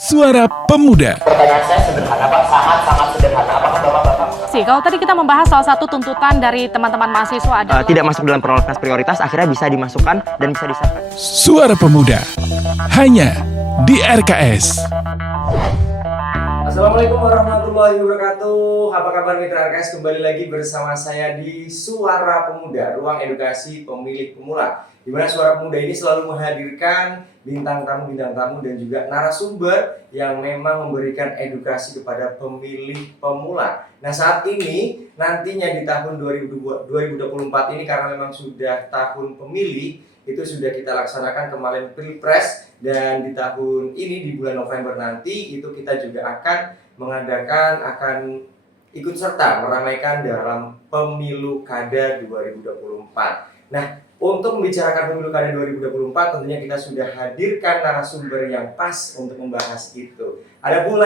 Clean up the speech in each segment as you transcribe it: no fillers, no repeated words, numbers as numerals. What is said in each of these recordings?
Suara Pemuda. Pertanyaan saya sederhana Pak, sangat sederhana. Apakah Bapak-Bapak Kalau tadi kita membahas salah satu tuntutan dari teman-teman mahasiswa adalah tidak masuk dalam prolegnas prioritas, akhirnya bisa dimasukkan dan bisa disahkan. Suara Pemuda. Hanya di RKS. Assalamualaikum warahmatullahi wabarakatuh. Apa kabar mitra RKS? Kembali lagi bersama saya di Suara Pemuda, ruang edukasi pemilih pemula. Di mana Suara Pemuda ini selalu menghadirkan bintang tamu dan juga narasumber yang memang memberikan edukasi kepada pemilih pemula. Nah, saat ini nantinya di tahun 2024 ini, karena memang sudah tahun pemilih, itu sudah kita laksanakan kemarin Pilpres, dan di tahun ini di bulan November nanti itu kita juga akan ikut serta meramaikan dalam Pemilu Kada 2024. Nah, untuk membicarakan Pemilu Kada 2024 tentunya kita sudah hadirkan narasumber yang pas untuk membahas itu. Ada Bu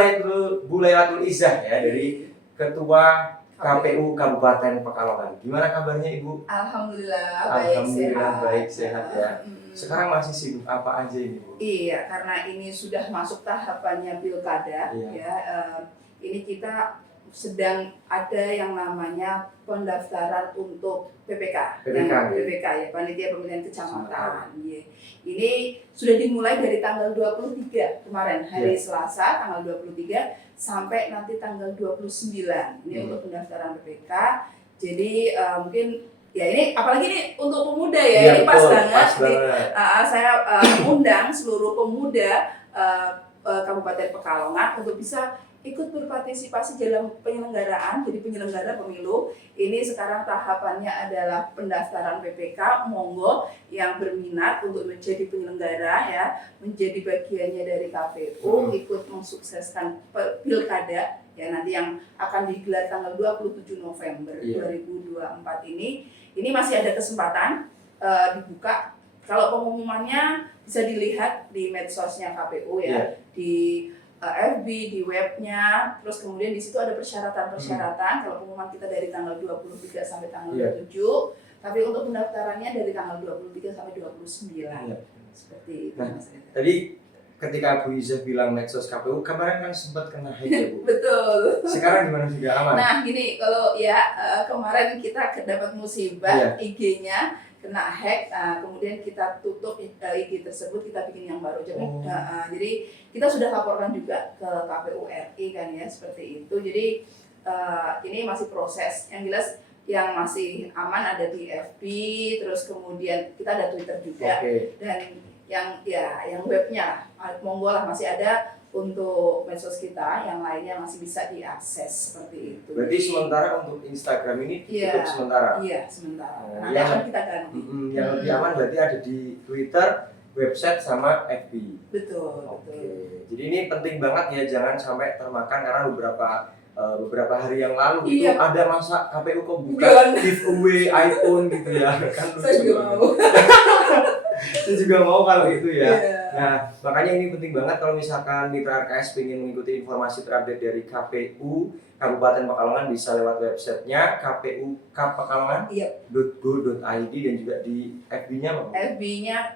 Lailatul Izzah ya, dari Ketua KPU Kabupaten Pekalongan. Gimana kabarnya Ibu? Alhamdulillah baik sehat ya. Sekarang masih sibuk apa aja ini Bu? Iya, karena ini sudah masuk tahapannya pilkada, Iya. ini kita sedang ada yang namanya pendaftaran untuk PPK ya, Panitia Pemilihan Kecamatan. Iya. Ini sudah dimulai dari tanggal 23 kemarin, hari Selasa tanggal 23 sampai nanti tanggal 29. Ini untuk pendaftaran PPK. Jadi mungkin ya ini apalagi ini untuk pemuda ya, ini betul, pas banget. Jadi, saya undang seluruh pemuda Kabupaten Pekalongan untuk bisa ikut berpartisipasi dalam penyelenggaraan. Jadi penyelenggara pemilu ini sekarang tahapannya adalah pendaftaran PPK. Monggo yang berminat untuk menjadi penyelenggara ya, menjadi bagiannya dari KPU, ikut mensukseskan pilkada ya, nanti yang akan digelar tanggal 27 November 2024 ini. Ini masih ada kesempatan dibuka. Kalau pengumumannya bisa dilihat di medsosnya KPU ya, di FB, di webnya, terus kemudian di situ ada persyaratan-persyaratan. Kalau pengumuman kita dari tanggal 23 sampai tanggal 27, tapi untuk pendaftarannya dari tanggal 23 sampai 29. Seperti itu. Nah, tadi ketika Bu Izzah bilang medsos KPU, kemarin kan sempat kena hack ya Bu? Betul. Sekarang gimana, sudah aman? Nah gini, kalau kemarin kita dapat musibah, IG-nya kena hack, kemudian kita tutup IG tersebut, kita bikin yang baru. Jadi kita sudah laporkan juga ke KPU RI kan ya, seperti itu. Jadi ini masih proses. Yang jelas yang masih aman ada di FB, terus kemudian kita ada Twitter juga, dan yang webnya monggo lah masih ada. Untuk medsos kita, yang lainnya masih bisa diakses seperti itu. Berarti sementara untuk Instagram ini ditutup sementara? Iya, sementara. Nanti akan kita ganti. Yang lebih aman berarti ada di Twitter, website, sama FB. Betul. Jadi ini penting banget ya, jangan sampai termakan, karena beberapa hari yang lalu itu ada masa KPU kok buka giveaway iPhone gitu ya. Kan saya juga mau. Saya juga mau kalau itu ya. Nah, makanya ini penting banget kalau misalkan mitra RKS ingin mengikuti informasi terupdate dari KPU Kabupaten Pekalongan, bisa lewat websitenya kpu.pekalongan.go.id dan juga di FB-nya FB-nya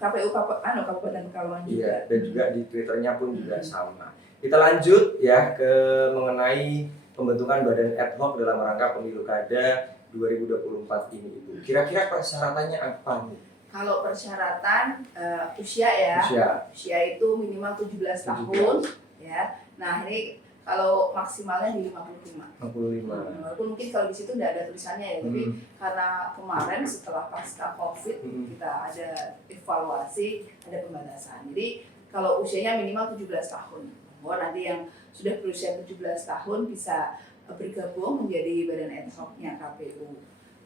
KPU Kabupaten Pekalongan juga. Iya, dan juga di Twitternya pun juga sama. Kita lanjut ya ke mengenai pembentukan badan ad hoc dalam rangka Pemilu Kada 2024 ini Ibu. Kira-kira persyaratannya apa nih? Kalau persyaratan usia itu minimal 17 tahun ya. Nah, ini kalau maksimalnya di 55. Walaupun mungkin kalau di situ tidak ada tulisannya ya, tapi karena kemarin setelah pasca Covid kita ada evaluasi, ada pembatasan. Jadi kalau usianya minimal 17 tahun. Nanti yang sudah berusia 17 tahun bisa bergabung menjadi badan ad hoc-nya KPU.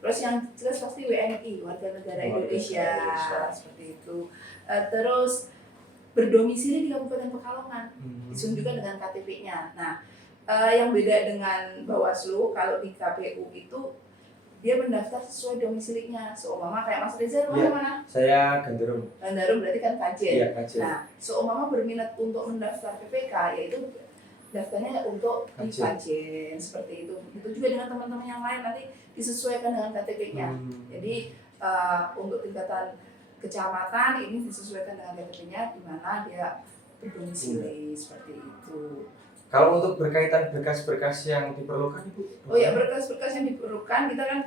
Terus yang jelas pasti WNI, warga negara Indonesia, seperti itu. Terus berdomisili di Kabupaten Pekalongan, disun juga dengan KTP-nya. Nah, yang beda dengan Bawaslu, kalau di KPU itu dia mendaftar sesuai domisilinya. Seumpama kayak Mas Reza, rumahnya mana? Saya Gandarum. Gandarum berarti kan Kajen. Iya, Kajen. Nah, seumpama berminat untuk mendaftar PPK, yaitu daftarnya untuk di Kajen, seperti itu. Itu juga dengan teman-teman yang lain, nanti disesuaikan dengan KTP-nya. Jadi untuk tingkatan kecamatan ini disesuaikan dengan KTP-nya, di mana dia berdomisili seperti itu. Kalau untuk berkaitan berkas-berkas yang diperlukan Ibu? Oh ya, berkas-berkas yang diperlukan kita kan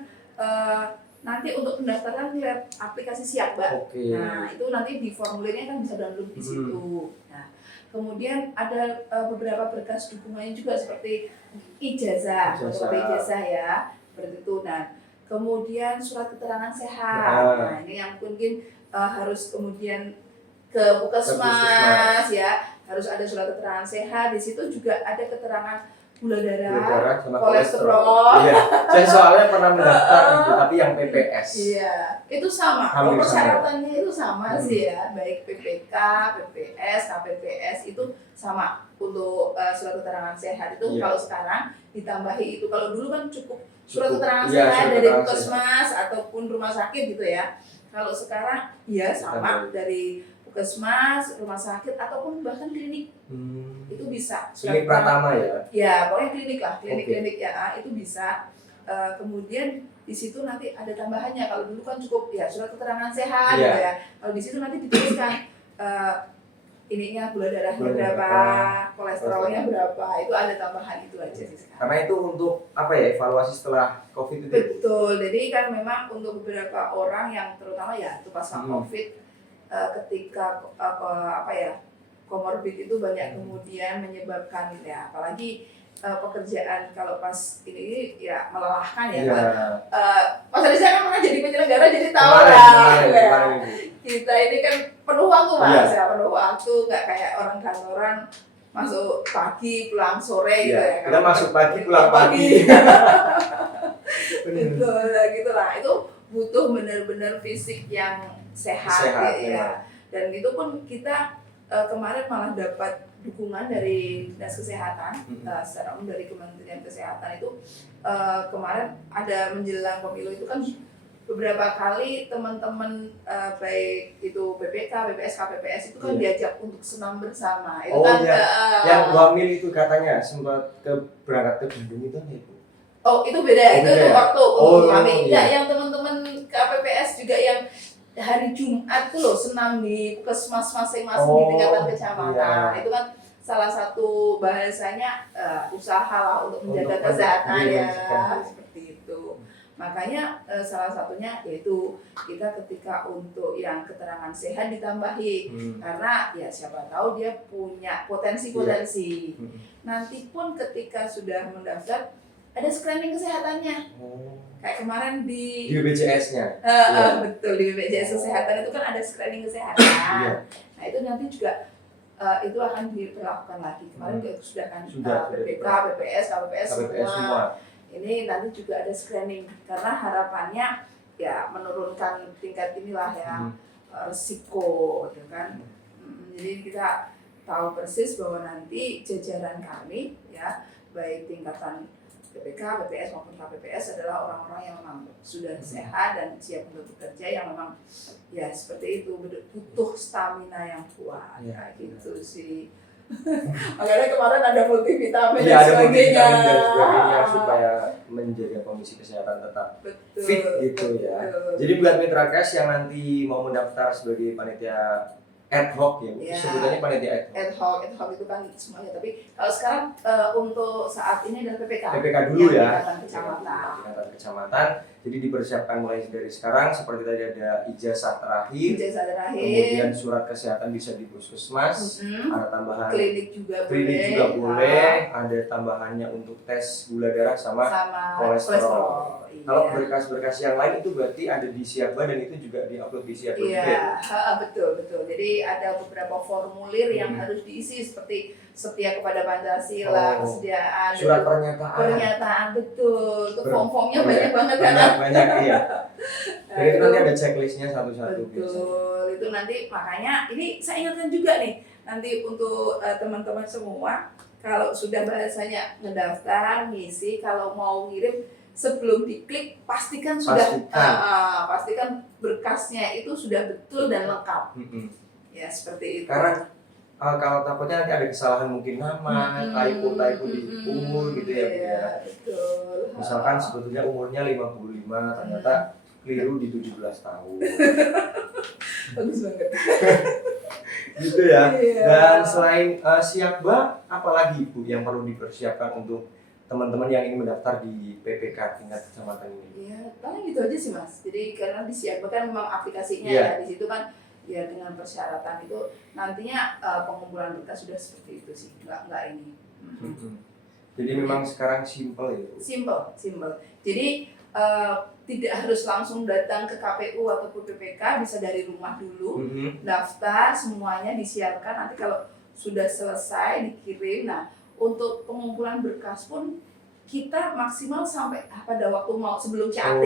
nanti untuk pendaftaran lewat aplikasi Siakba. Oke. Nah, itu nanti di formulirnya kan bisa download di situ. Nah, kemudian ada beberapa berkas dukungannya juga seperti ijazah, fotokopi ijazah ya, seperti itu. Nah, kemudian surat keterangan sehat. Nah, ini yang mungkin harus kemudian ke Puskesmas ya, harus ada surat keterangan sehat. Di situ juga ada keterangan gula darah sama kolesterol. Iya. Saya soalnya pernah mendaftar itu, tapi yang PPS. Iya, itu sama. Hampir Kalau persyaratannya itu sama sih ya, baik PPK, PPS, KPPS itu sama untuk surat keterangan sehat itu. Kalau sekarang ditambahi itu, kalau dulu kan cukup surat keterangan sehat dari Puskesmas ataupun rumah sakit gitu ya. Kalau sekarang ya sama dari Puskesmas, rumah sakit ataupun bahkan klinik itu bisa. Klinik Pratama ya? Ya, pokoknya klinik lah, klinik-klinik ya itu bisa. Kemudian di situ nanti ada tambahannya. Kalau dulu kan cukup ya surat keterangan sehat gitu ya. Kalau di situ nanti dituliskan ininya gula darahnya berapa, kolesterolnya berapa, itu ada tambahan itu aja sih sekarang. Karena itu untuk apa ya, evaluasi setelah COVID itu? Betul, jadi kan memang untuk beberapa orang yang terutama ya itu pasca COVID ketika apa ya komorbid itu banyak kemudian menyebabkan ya apalagi pekerjaan kalau pas ini ya melelahkan ya. Mas Alisa kan pernah jadi penyelenggara jadi tahu lah. Kita ini kan penuh waktu Mas ya, penuh waktu nggak kayak orang kantoran masuk pagi pulang sore gitu ya. Kita masuk pagi pulang pagi. Betul gitulah. Itu butuh benar-benar fisik yang sehat ya. Dan itu pun kita kemarin malah dapat dukungan dari Dinas Kesehatan secara umum dari Kementerian Kesehatan itu kemarin ada menjelang pemilu itu kan beberapa kali teman-teman baik itu PPK, PPS, KPPS itu kan diajak untuk senam bersama. Itu kan yang Wamil itu katanya sempat berangkat ke Bandung itu nih Bu. Oh itu beda, itu waktu untuk kami. Iya. Yang teman-teman KPPS juga yang hari Jumat tuh loh senam di puskesmas masing-masing di tingkatan kecamatan. Itu kan salah satu bahasanya usaha lah untuk menjaga kesehatan ya seperti itu. Makanya salah satunya yaitu kita ketika untuk yang keterangan sehat ditambahi karena ya siapa tahu dia punya potensi-potensi. Nanti pun ketika sudah mendaftar ada screening kesehatannya. Kayak kemarin di BPJS-nya. Betul, di BPJS Kesehatan itu kan ada screening kesehatan. Nah, itu nanti juga itu akan diperlakukan lagi. Kemarin sudah kan PPK, PPS, KPPS semua. Ini nanti juga ada screening karena harapannya ya menurunkan tingkat inilah ya resiko gitu kan. Jadi kita tahu persis bahwa nanti jajaran kami ya baik tingkatan PPK, PPS maupun KPPS adalah orang-orang yang memang sudah sehat dan siap untuk bekerja yang memang ya seperti itu butuh stamina yang kuat kayak gitu sih. Makanya kemarin ada multivitamin dan sebagainya supaya menjaga kondisi kesehatan tetap fit gitu ya. Jadi buat mitra KES yang nanti mau mendaftar sebagai panitia ad hoc ya, sebutannya panitia ad hoc itu kan semuanya, tapi kalau sekarang untuk saat ini adalah PPK dulu ya, tingkatan kecamatan. Jadi dipersiapkan mulai dari sekarang seperti tadi ada ijazah terakhir, kemudian surat kesehatan bisa di puskesmas, ada tambahan klinik juga boleh, ada tambahannya untuk tes gula darah sama kolesterol. Kalau berkas-berkas yang lain itu berarti ada di Siakba dan itu juga di-upload di Siakba. Iya, betul. Jadi ada beberapa formulir yang harus diisi seperti setia kepada Pancasila, kesediaan, surat pernyataan betul. Itu form-formnya banyak banget kan? Banyak iya. Jadi itu nanti ada checklistnya satu-satu. Betul, itu nanti makanya ini saya ingatkan juga nih nanti untuk teman-teman semua kalau sudah bahasanya ngedaftar, ngisi, kalau mau ngirim sebelum diklik pastikan pastikan berkasnya itu sudah betul dan lengkap. Ya seperti itu. Karena kalau takutnya nanti ada kesalahan mungkin nama, typo di umur gitu ya. Iya, betul. Misalkan sebetulnya umurnya 55, ternyata keliru di 17 tahun. Bagus banget. Gitu ya. Iya. Dan selain Siakba, apalagi Bu yang perlu dipersiapkan untuk teman-teman yang ingin mendaftar di PPK tingkat kecamatan ini? Ya, paling gitu aja sih Mas. Jadi karena di Siakba kan memang aplikasinya Iya. ya di situ kan ya dengan persyaratan itu nantinya pengumpulan berkas sudah seperti itu sih. Enggak ini. Jadi memang sekarang simple ya Bu? Simple. Jadi tidak harus langsung datang ke KPU ataupun PPK, bisa dari rumah dulu, daftar semuanya disiapkan. Nanti kalau sudah selesai dikirim. Nah, untuk pengumpulan berkas pun kita maksimal sampai pada waktu mau sebelum CAT,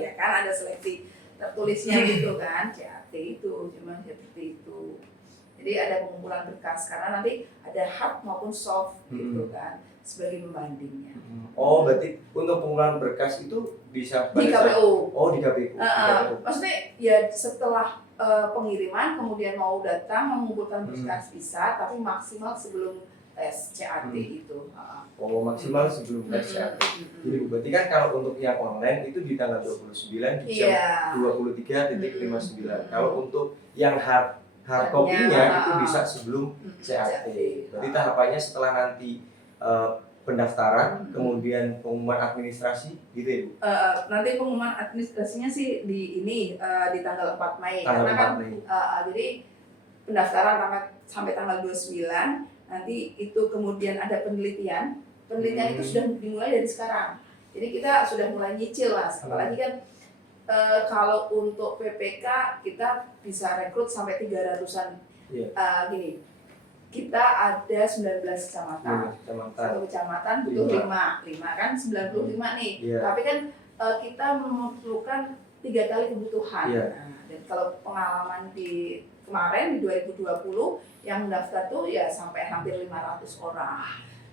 ya kan ada seleksi tertulisnya gitu kan, CAT itu cuma seperti itu. Jadi ada pengumpulan berkas karena nanti ada hard maupun soft gitu kan sebagai pembandingnya. Oh, berarti untuk pengumpulan berkas itu bisa Di pada saat- KPU. Oh, di KPU. Maksudnya ya setelah pengiriman kemudian mau datang mengumpulkan berkas bisa, tapi maksimal sebelum tes CAT itu. Oh, maksimal sebelum tes CAT. Jadi berarti kan kalau untuk yang online itu di tanggal 29 di jam Iya. 23.59. Kalau untuk yang hard copy-nya itu bisa sebelum CAT. Berarti tahapannya setelah nanti pendaftaran, kemudian pengumuman administrasi gitu ya Bu? Nanti pengumuman administrasinya sih di tanggal 4 Mei. Tanggal Karena kan 4 Mei. jadi pendaftaran sampai tanggal 29, nanti itu kemudian ada penelitian. Penelitian itu sudah dimulai dari sekarang. Jadi kita sudah mulai nyicil Mas. Apalagi kan kalau untuk PPK kita bisa rekrut sampai 300-an. Iya. Gini, kita ada 19 kecamatan. Satu kecamatan butuh 5 kan 95 nih. Iya. Tapi kan kita memerlukan 3 kali kebutuhan. Iya. Nah, dan kalau pengalaman di kemarin di 2020 yang mendaftar tuh ya sampai hampir 500 orang.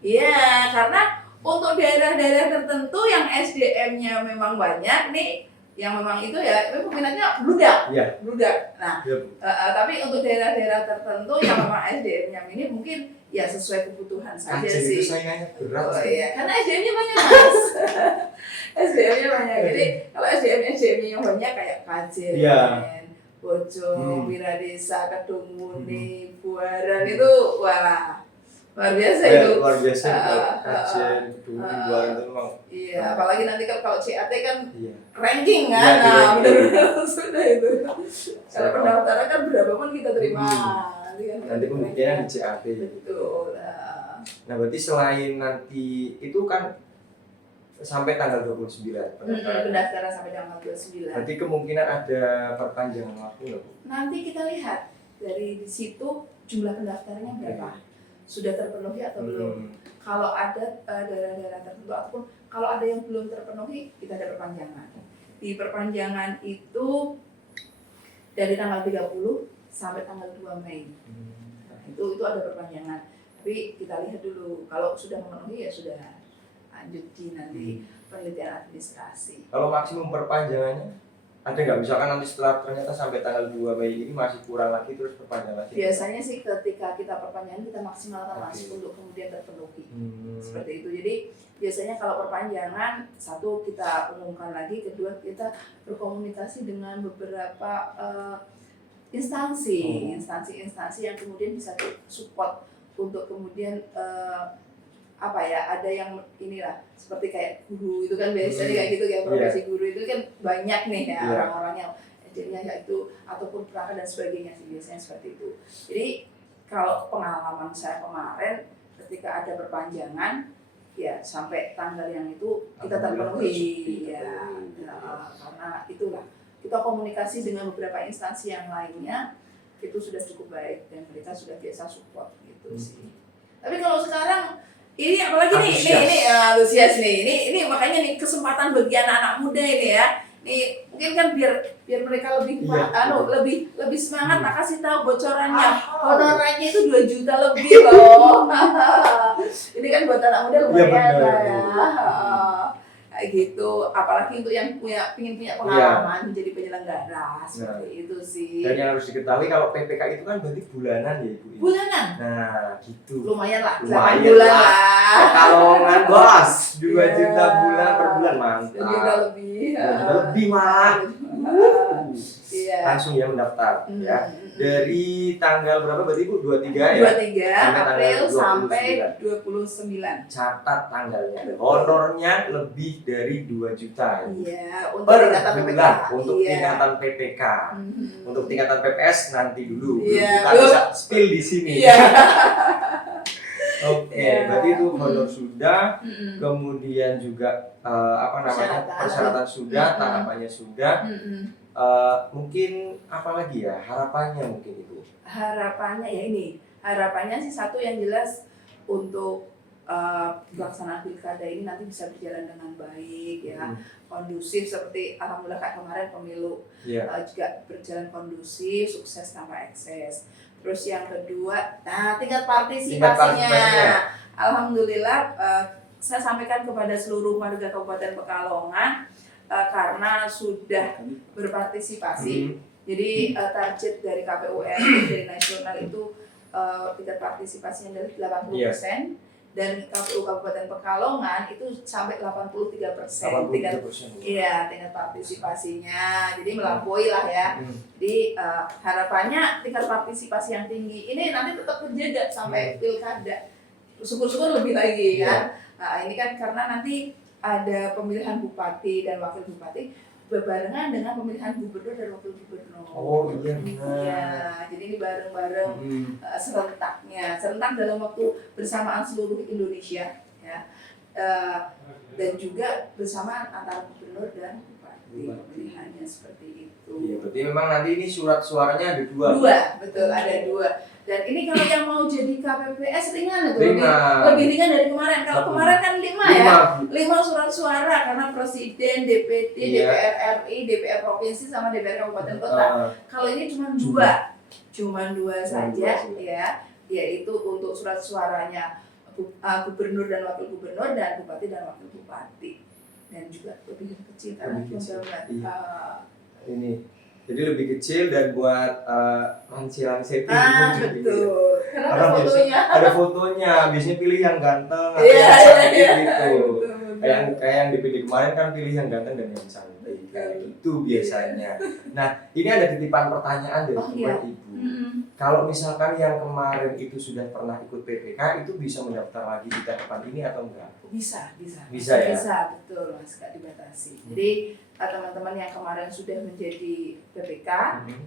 Iya, karena untuk daerah-daerah tertentu yang SDM-nya memang banyak nih, yang memang itu ya peminatnya bludak. Iya. Bludak. Nah, Iya, Bu. tapi untuk daerah-daerah tertentu yang memang SDM-nya ini mungkin ya sesuai kebutuhan saja Kajian sih. itu saingannya berat Oh sih. iya, karena SDM-nya banyak Mas. SDM-nya banyak. Jadi kalau SDM-nya yang banyak kayak Kajen, Iya. Bojong, Wiradesa, Kedung Muni, Buaran itu wah luar biasa Ya, itu. luar biasa. Ah, Kajian, dulu buaran itu memang. Iya, apalagi nanti kalau CAT kan Iya. ranking kan, Iya, di nah ranking. benar-benar sudah itu. Kalau Saya- pendaftaran kan berapa pun kita terima. Nanti pembuktiannya di CAT. Betul. Nah, berarti selain nanti itu kan sampai tanggal 29 pendaftaran. Pendaftaran sampai tanggal 29. Berarti kemungkinan ada perpanjangan waktu nggak Bu? Nanti kita lihat dari di situ jumlah pendaftarnya berapa, sudah terpenuhi atau belum. Kalau ada daerah-daerah tertentu ataupun kalau ada yang belum terpenuhi, kita ada perpanjangan. Di perpanjangan itu dari tanggal 30 sampai tanggal 2 Mei. Nah, itu ada perpanjangan. Tapi kita lihat dulu, kalau sudah memenuhi ya sudah lanjut di nanti penelitian administrasi. Kalau maksimum perpanjangannya ada nggak? Misalkan nanti setelah ternyata sampai tanggal 2 Mei ini masih kurang lagi terus perpanjang lagi. Biasanya sih ketika kita perpanjangan kita maksimalkan Mas Oke. untuk kemudian terpenuhi. Hmm. Seperti itu. Jadi biasanya kalau perpanjangan, satu kita umumkan lagi, kedua kita berkomunikasi dengan beberapa instansi yang kemudian bisa support untuk kemudian ada yang inilah seperti kayak guru itu kan biasanya kayak gitu kayak profesi guru itu kan banyak nih ya orang-orang yang jadinya itu ataupun perangkat dan sebagainya sih biasanya seperti itu. Jadi kalau pengalaman saya kemarin ketika ada perpanjangan ya sampai tanggal yang itu kita terpenuhi ya, karena itulah kita komunikasi dengan beberapa instansi yang lainnya itu sudah cukup baik dan mereka sudah biasa support gitu sih. Tapi kalau sekarang ini apalagi ini antusias nih. Ini makanya nih kesempatan bagi anak-anak muda ini ya. Nih mungkin kan biar mereka lebih lebih semangat. Tak kasih tahu bocorannya. Honorarnya itu 2 juta lebih loh. Ini kan buat anak muda lumayan lah ya. Kayak gitu, apalagi untuk yang ingin punya pengalaman menjadi penyelenggara seperti itu sih. Dan yang harus diketahui kalau PPK itu kan berarti bulanan ya Ibu. Bulanan. Nah, gitu. Lumayan lah, 8 Lumayan bulan lah. lah. Kalongan bos, 2 Iya. juta bulan per bulan mantap. 2 juta lebih. 2 juta lebih mah. Iya, langsung ya mendaftar ya. Dari tanggal berapa berarti Bu? 23 ya? 23 April sampai 29. Catat tanggalnya. Honornya lebih dari 2 juta. Iya, untuk Per tingkatan PPK. bulan untuk Iya. tingkatan PPK. Untuk tingkatan PPS nanti dulu. Iya. Kita bisa spill di sini. Iya. Oke, Iya. berarti itu honor sudah, kemudian juga persyaratan sudah, tahapannya sudah. Mungkin apa lagi ya harapannya mungkin itu? Harapannya ya ini, harapannya sih satu yang jelas untuk pelaksanaan pilkada ini nanti bisa berjalan dengan baik ya, kondusif seperti alhamdulillah kayak kemarin pemilu juga berjalan kondusif, sukses tanpa ekses. Terus yang kedua, tingkat partisipasinya. Alhamdulillah saya sampaikan kepada seluruh warga Kabupaten Pekalongan karena sudah berpartisipasi. Jadi target dari KPU RI dari nasional itu tingkat partisipasinya dari 80%. Dan KPU Kabupaten Pekalongan itu sampai 83%. Tingkat partisipasinya, jadi melampaui lah ya. Jadi harapannya tingkat partisipasi yang tinggi ini nanti tetap terjaga sampai pilkada. Syukur-syukur lebih lagi kan. Nah, ini kan karena nanti ada pemilihan bupati dan wakil bupati berbarengan dengan pemilihan gubernur dan wakil gubernur. Oh iya benar. Iya, jadi ini bareng-bareng serentaknya, serentak dalam waktu bersamaan seluruh Indonesia ya, dan juga bersamaan antara gubernur dan bupati pemilihannya seperti itu. Iya, berarti memang nanti ini surat suaranya ada 2. Betul, ada 2. Dan ini kalau yang mau jadi KPPS ringan itu, Ringan. lebih ringan dari kemarin. Kalau kemarin kan 5 ya, 5 surat suara karena presiden, DPD, DPR RI, DPR provinsi sama DPR kabupaten kota. Kalau ini cuma 2 saja ya, yaitu untuk surat suaranya gubernur dan wakil gubernur dan bupati dan wakil bupati, dan juga lebih kecil karena ini jadi lebih kecil dan buat lansia-lansia betul. Karena ada fotonya, biasanya pilih yang ganteng atau Iya, yang cantik iya. gitu. Betul. Kayak yang DPD kemarin kan pilih yang ganteng dan yang cantik kayak gitu biasanya. Nah, ini ada titipan pertanyaan dari Ibu. Kalau misalkan yang kemarin itu sudah pernah ikut PPK, itu bisa mendaftar lagi di tahapan ini atau enggak? Bisa ya? Bisa, betul Mas, gak dibatasi. Jadi teman-teman yang kemarin sudah menjadi PPK,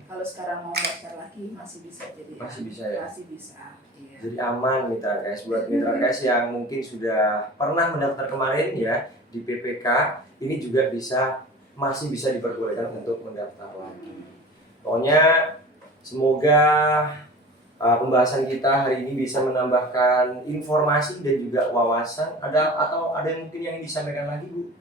kalau sekarang mau daftar lagi masih bisa jadi. Masih bisa ya? Masih bisa. Iya. Jadi aman mitra guys, buat mitra guys yang mungkin sudah pernah mendaftar kemarin ya di PPK, ini juga masih bisa diperbolehkan untuk mendaftar lagi. Pokoknya semoga pembahasan kita hari ini bisa menambahkan informasi dan juga wawasan. Atau ada yang mungkin yang ingin disampaikan lagi Bu?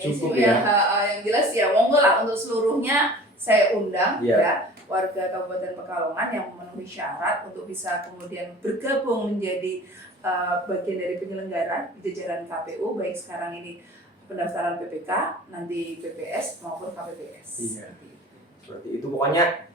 Cukup ya. Yang jelas ya, monggo lah untuk seluruhnya saya undang ya warga Kabupaten Pekalongan yang memenuhi syarat untuk bisa kemudian bergabung menjadi bagian dari penyelenggara di jajaran KPU, baik sekarang ini pendaftaran PPK, nanti PPS maupun KPPS. Iya. Seperti itu pokoknya.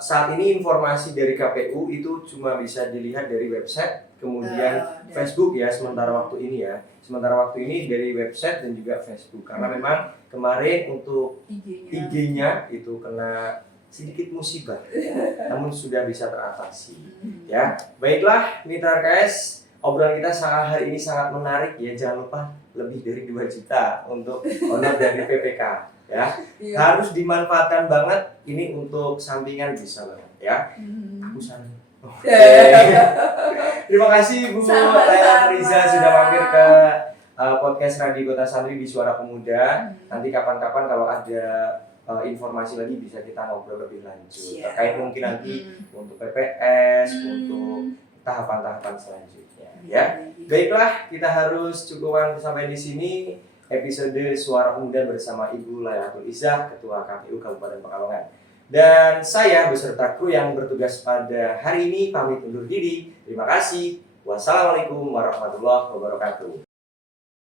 Saat ini informasi dari KPU itu cuma bisa dilihat dari website, kemudian Facebook ya sementara waktu ini ya. Sementara waktu ini dari website dan juga Facebook. Karena memang kemarin untuk IG-nya itu kena sedikit musibah, namun sudah bisa teratasi. Ya, baiklah mitra RKS, obrolan kita hari ini sangat menarik ya. Jangan lupa lebih dari 2 juta untuk honor dari PPK. Ya, harus dimanfaatkan banget ini untuk sampingan bisa banget ya. Aku sana. Terima kasih Bu Lea Riza sudah mampir ke podcast Radio Kota Santri di Suara Pemuda. Nanti kapan-kapan kalau ada informasi lagi bisa kita ngobrol lebih lanjut terkait mungkin nanti untuk PPS, untuk tahapan-tahapan selanjutnya. Ya, baiklah kita harus cukupkan sampai di sini. Episode Suara Pemuda bersama Ibu Layatul Izzah, Ketua KPU Kabupaten Pekalongan. Dan saya beserta kru yang bertugas pada hari ini pamit undur diri. Terima kasih. Wassalamualaikum warahmatullahi wabarakatuh.